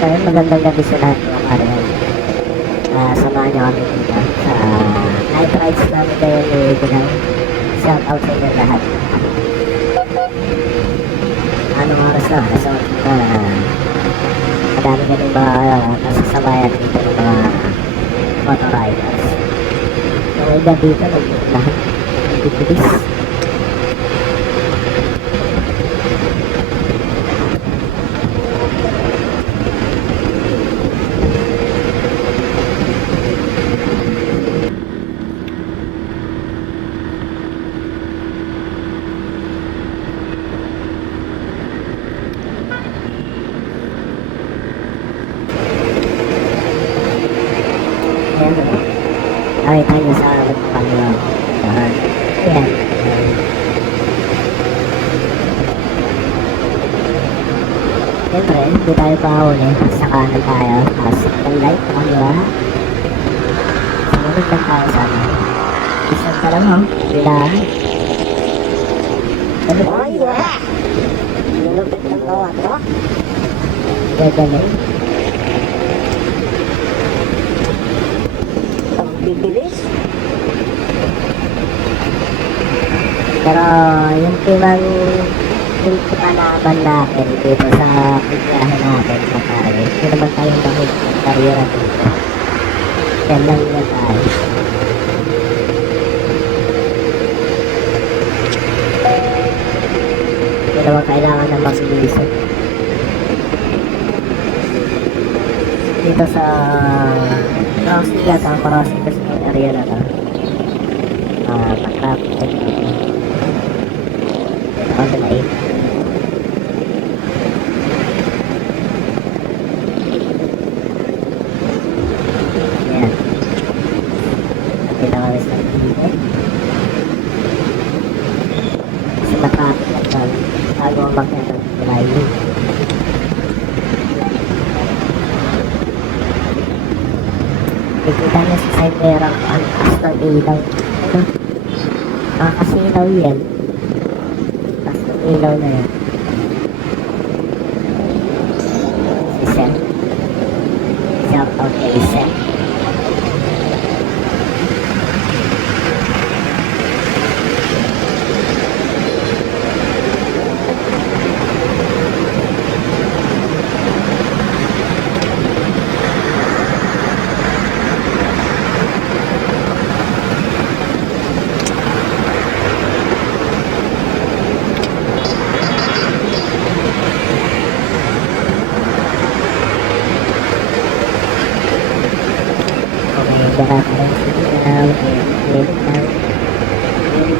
So yun, magandang gabi sa lahat mga pare. Samahan nyo kami dito sa night rides namin ngayon ni Binay. Shout out sa inyo lahat. Anong oras na? So, madami ka rin ba nasasabayan dito ng mga motoriders. Yung iba dito, lahat nagbibilis. Nakita niyo sa pagpapagawa. Yan. Siyempre, hindi tayo pahuli. Sa kanan tayo. Signal light. Kaliwa. Sumunod lang tayo sa amin. Isang ka lang, oh. Bilaan. Oh, yeah! Nilupit ng gawa to. Gagaling. Bibilis. Pero yung pinalaban natin dito sa pagbiyahe natin sa pare, hindi naman tayo karera dito. Yan lang yun tayo. Hindi naman kailangan na mag-iisip. Dito sa crossing lang, ang crossing kasi yung area na to. Patrapit na dito. Ako sa lain. Ayan. Nakita kami sa dito. Kasi matrapit lang to. Bago umakit ang driving. Nakikita niya sa side mirror ang taas ng ilaw. Ano? Nakakasilaw yan. Taas ng ilaw na yan. Si Seth. Shout out kay Seth.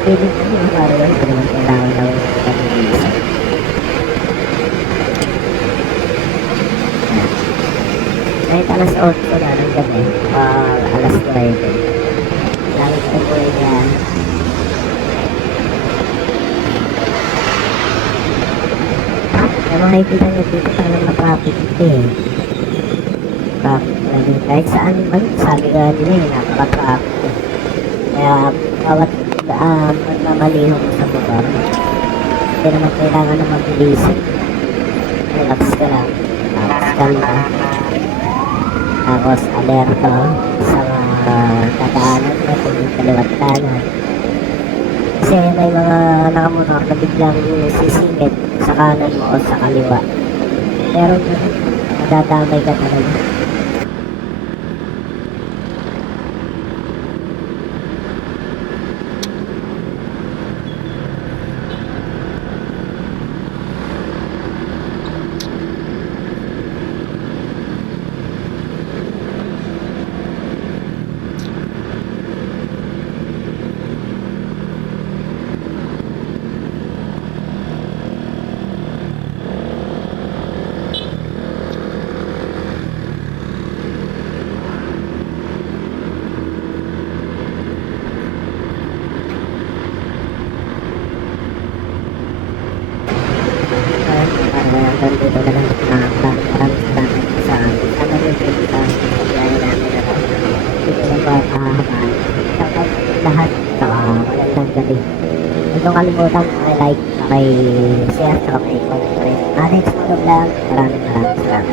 Pilit ko yung parang ito naman kailangan ng pag-iisip. Kahit alas 8 na ng gabi, alas 9. Langit na po yan. Kaya makikita nyo dito parang na-traffic ito eh. Traffic na din. Kahit saan man, sabi nga nila eh, napaka-traffic eh. Kaya bawat pagmamalihong mo sa motor, hindi naman kailangan na mabilisin. Relax ka lang. Relax ka lang. Tapos alerto sa mga dadaanan mo kung yung kaliwat kanan. Kasi may mga nakamotor na biglang sisingit sa kanan mo o sa kaliwa. Pero madadamay ka talaga. Dito na lang maraming salamat sa sana rin sa pagbiyahe namin na dito na ba kahabaan. Shoutout lahat sa magandang gabi. Huwag nyo kalimutan like, share, sa comment. Next vlog, maraming salamat.